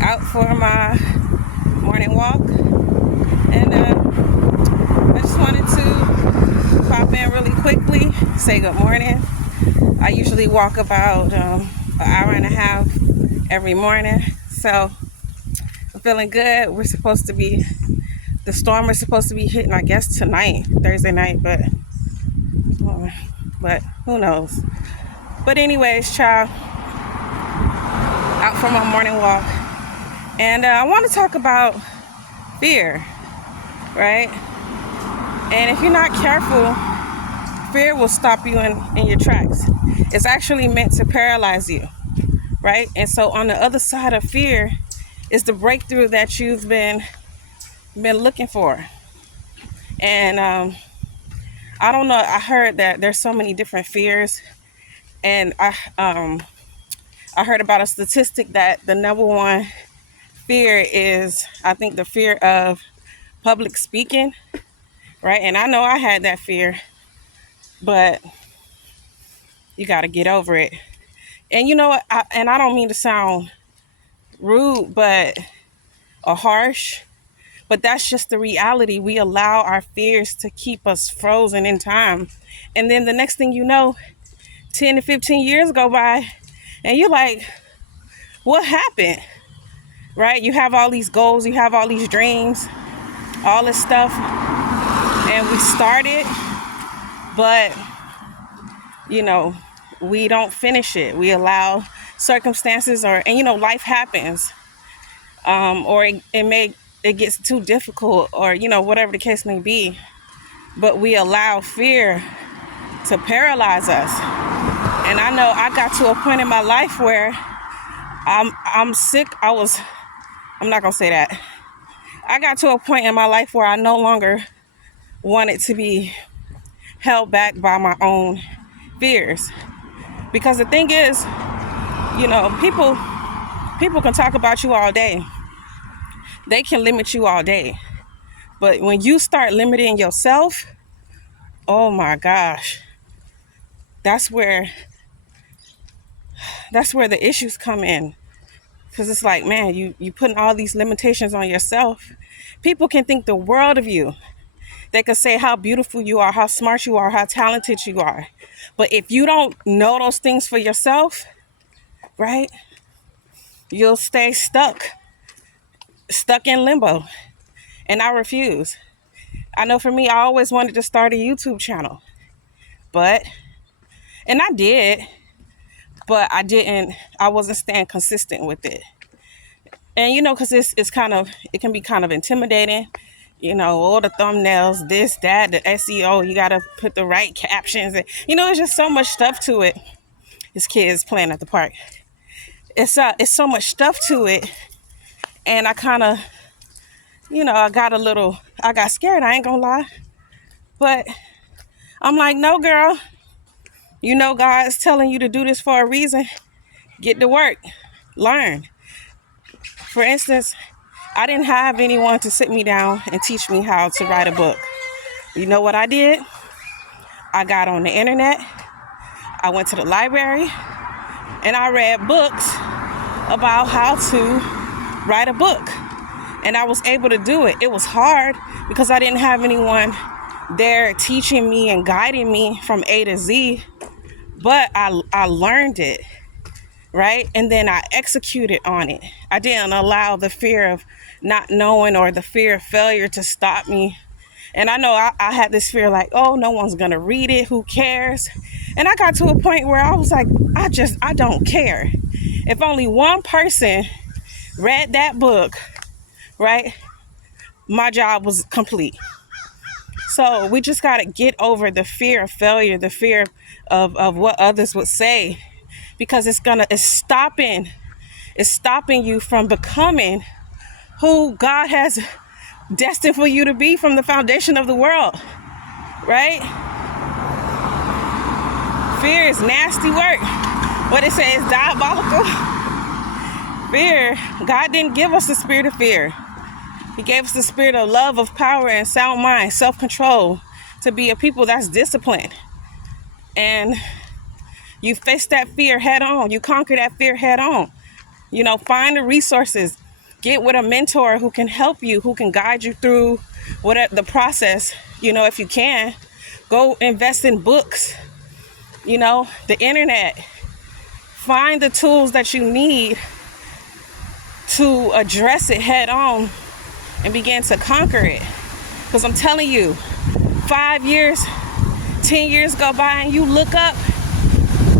out for my morning walk, and I just wanted to pop in really quickly, say good morning. I usually walk about an hour and a half every morning, so I'm feeling good. The storm is supposed to be hitting, I guess, tonight, Thursday night, but who knows. But anyways, child, out for my morning walk, and I want to talk about fear, right? And if you're not careful, fear will stop you in your tracks. It's actually meant to paralyze you, right? And so on the other side of fear is the breakthrough that you've been looking for. And I don't know, I heard that there's so many different fears, and I heard about a statistic that the number one fear is, I think, the fear of public speaking, right? And I know I had that fear, but you got to get over it. And you know what? I don't mean to sound rude, or harsh, but that's just the reality. We allow our fears to keep us frozen in time. And then the next thing you know, 10 to 15 years go by, and you're like, what happened? Right? You have all these goals, you have all these dreams, all this stuff, and we started, but we don't finish it. We allow circumstances, life happens, or it gets too difficult, or whatever the case may be. But we allow fear to paralyze us. And I know I got to a point in my life where I'm sick. I'm not gonna say that. I got to a point in my life where I no longer wanted to be held back by my own fears. Because the thing is, people can talk about you all day. They can limit you all day. But when you start limiting yourself, oh my gosh, that's where the issues come in. Because it's like, man, you putting all these limitations on yourself. People can think the world of you. They can say how beautiful you are, how smart you are, how talented you are. But if you don't know those things for yourself, right, you'll stay stuck in limbo. And I refuse. I know for me, I always wanted to start a YouTube channel. And I did, but I wasn't staying consistent with it. And because it can be kind of intimidating, all the thumbnails, this, that, the SEO, you gotta put the right captions, and it's just so much stuff to it. This kid's playing at the park. It's so much stuff to it, and I kind of, I got scared, I ain't gonna lie. But I'm like, no, girl, God's telling you to do this for a reason. Get to work, learn. For instance, I didn't have anyone to sit me down and teach me how to write a book. You know what I did? I got on the internet, I went to the library, and I read books about how to write a book. And I was able to do it. It was hard because I didn't have anyone there teaching me and guiding me from A to Z, but I learned it. Right? And then I executed on it. I didn't allow the fear of not knowing or the fear of failure to stop me. And I know I had this fear like, oh, no one's going to read it. Who cares? And I got to a point where I was like, I don't care. If only one person read that book, right, my job was complete. So we just got to get over the fear of failure, the fear of what others would say. Because it's stopping you from becoming who God has destined for you to be from the foundation of the world, right? Fear is nasty work. What it says, diabolical. Fear, God didn't give us the spirit of fear. He gave us the spirit of love, of power, and sound mind, self-control, to be a people that's disciplined. And you face that fear head on. You conquer that fear head on. You know, find the resources. Get with a mentor who can help you, who can guide you through whatever the process. You know, if you can, go invest in books, you know, the internet. Find the tools that you need to address it head on and begin to conquer it. Because I'm telling you, 5 years, 10 years go by and you look up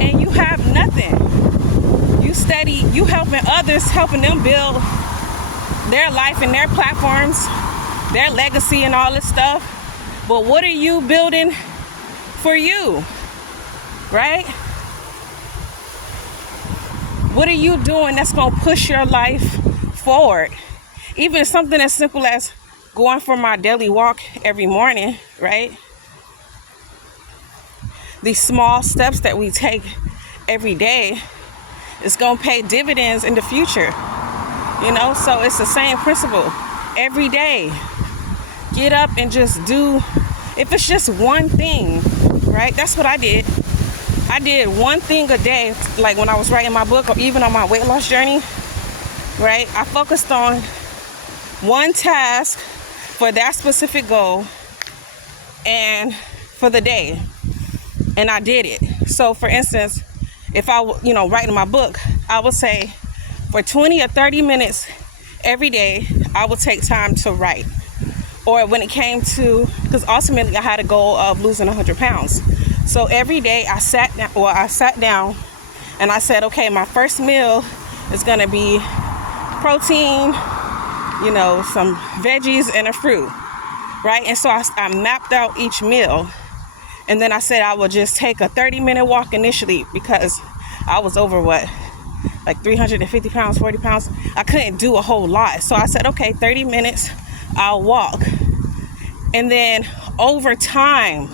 and you have nothing. You steady, you helping others, helping them build their life and their platforms, their legacy and all this stuff. But what are you building for you, right? What are you doing that's going to push your life forward? Even something as simple as going for my daily walk every morning, right? These small steps that we take every day is going to pay dividends in the future. You know, so it's the same principle. Every day, get up and just do, if it's just one thing, right? That's what I did. I did one thing a day, like when I was writing my book or even on my weight loss journey, right? I focused on one task for that specific goal and for the day, and I did it. So for instance, if I, you know, writing my book, I would say for 20 or 30 minutes every day, I would take time to write. Or when it came to, because ultimately I had a goal of losing 100 pounds. So every day I sat down and I said, okay, my first meal is going to be protein, you know, some veggies and a fruit, right? And so I mapped out each meal. And then I said I would just take a 30-minute walk initially because I was over like 350 pounds, 40 pounds. I couldn't do a whole lot. So I said, okay, 30 minutes, I'll walk. And then over time,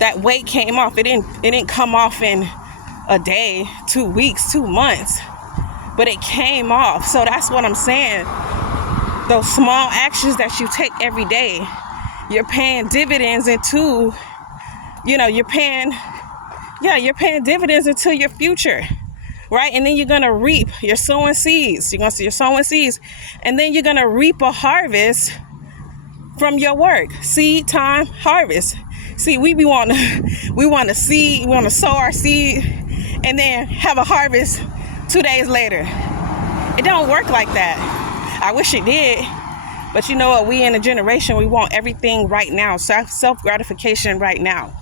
that weight came off. It didn't come off in a day, 2 weeks, 2 months, but it came off. So that's what I'm saying. Those small actions that you take every day, you're paying dividends into, you know, you're paying dividends into your future, right? And then you're going to reap. You're sowing seeds. You're sowing seeds. And then you're going to reap a harvest from your work. Seed time, harvest. See, we want to sow our seed and then have a harvest 2 days later. It don't work like that. I wish it did. But you know what? We in a generation, we want everything right now. Self-gratification right now.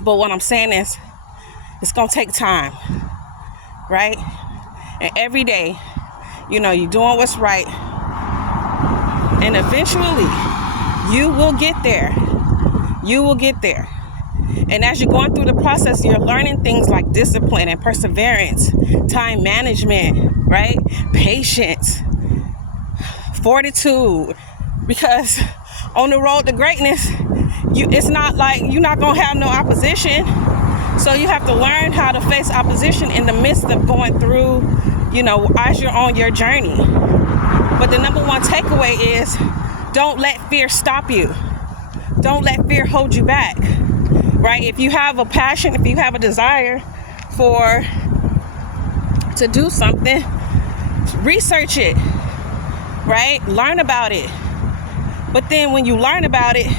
But what I'm saying is, it's going to take time, right? And every day, you know, you're doing what's right. And eventually, you will get there. You will get there. And as you're going through the process, you're learning things like discipline and perseverance, time management, right? Patience, fortitude. Because on the road to greatness, it's not like you're not going to have no opposition. So you have to learn how to face opposition in the midst of going through, you know, as you're on your journey. But the number one takeaway is, don't let fear stop you. Don't let fear hold you back, right? If you have a passion, if you have a desire to do something, research it, right? Learn about it. But then when you learn about it,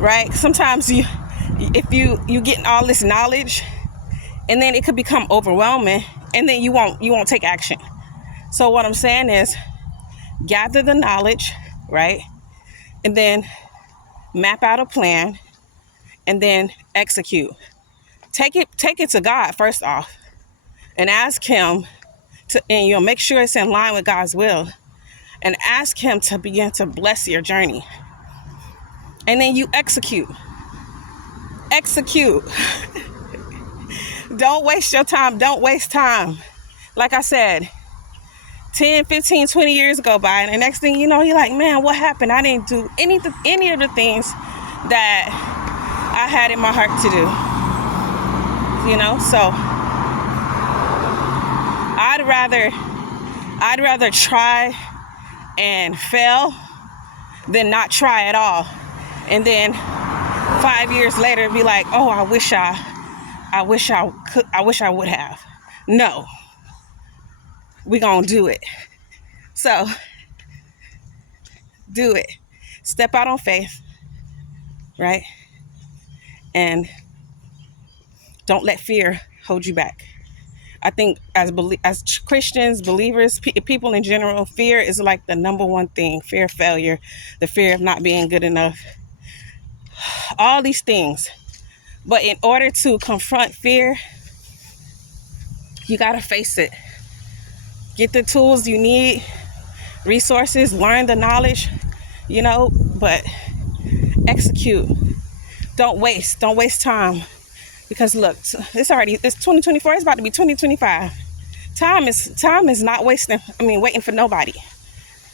right, sometimes if you get all this knowledge, and then it could become overwhelming, and then you won't take action. So what I'm saying is, gather the knowledge, right? And then map out a plan, and then execute. Take it to God first off, and ask Him to, and you know, make sure it's in line with God's will, and ask Him to begin to bless your journey. And then you execute. Don't waste your time. Don't waste time. Like I said, 10, 15, 20 years go by, and the next thing you know, you're like, man, what happened? I didn't do any of the things that I had in my heart to do. You know, so I'd rather try and fail than not try at all. And then 5 years later be like, oh, I wish I would have. No, we're going to do it. So do it. Step out on faith, right? And don't let fear hold you back. I think as Christians, believers, people in general, fear is like the number one thing. Fear of failure, the fear of not being good enough, all these things. But in order to confront fear, you got to face it. Get the tools you need, resources, learn the knowledge, but execute. Don't waste time. Because look, it's 2024, it's about to be 2025. Time is not waiting for nobody,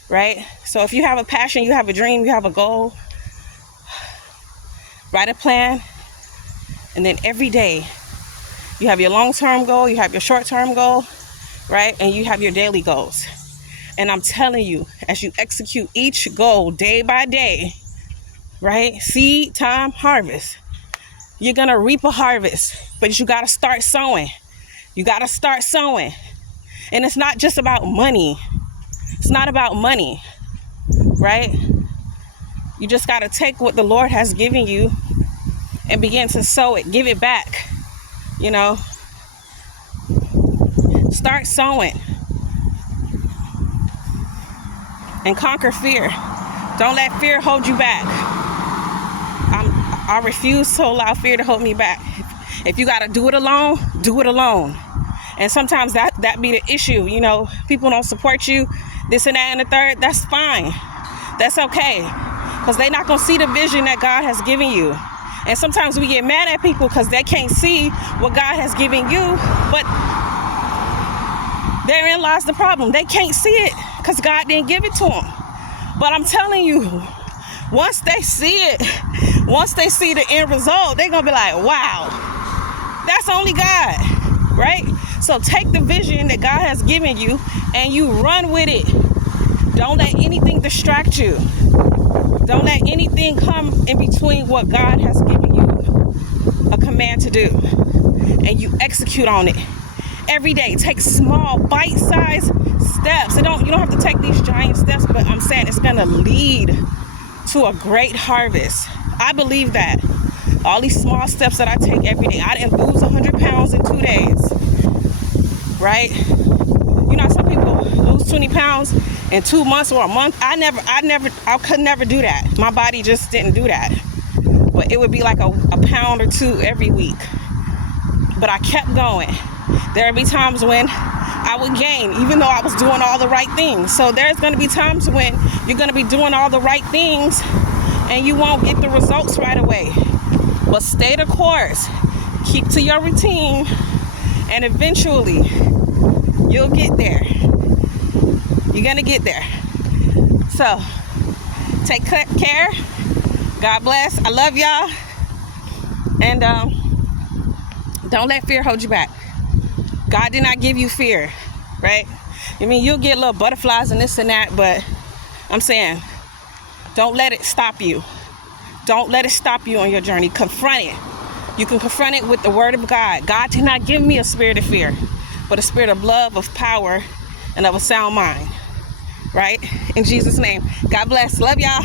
right? So if you have a passion, you have a dream, you have a goal, write a plan, and then every day you have your long-term goal, you have your short-term goal, right? And you have your daily goals. And I'm telling you, as you execute each goal day by day, right? Seed, time, harvest. You're going to reap a harvest, but you got to start sowing. You got to start sowing. And it's not just about money. It's not about money, right? You just got to take what the Lord has given you and begin to sow it. Give it back, Start sowing. And conquer fear. Don't let fear hold you back. I refuse to allow fear to hold me back. If you got to do it alone, do it alone. And sometimes that be the issue. People don't support you, this and that and the third. That's fine. That's okay. Because they're not going to see the vision that God has given you. And sometimes we get mad at people because they can't see what God has given you. But therein lies the problem. They can't see it because God didn't give it to them. But I'm telling you, once they see it, once they see the end result, they're going to be like, wow, that's only God, right? So take the vision that God has given you and you run with it. Don't let anything distract you. Don't let anything come in between what God has given you a command to do. And you execute on it every day. Take small, bite-sized steps. You don't have to take these giant steps, but I'm saying it's going to lead to a great harvest. I believe that. All these small steps that I take every day. I didn't lose 100 pounds in 2 days, right? Some people lose 20 pounds in 2 months or a month. I could never do that. My body just didn't do that. But it would be like a pound or two every week. But I kept going. There would be times when I would gain, even though I was doing all the right things. So there's going to be times when you're going to be doing all the right things and you won't get the results right away. But stay the course. Keep to your routine, and eventually you'll get there. You're going to get there. So take care. God bless. I love y'all. And don't let fear hold you back. God did not give you fear, right? You'll get little butterflies and this and that, but I'm saying, don't let it stop you. Don't let it stop you on your journey. Confront it. You can confront it with the word of God. God did not give me a spirit of fear, but a spirit of love, of power, and of a sound mind, right? In Jesus' name, God bless. Love y'all.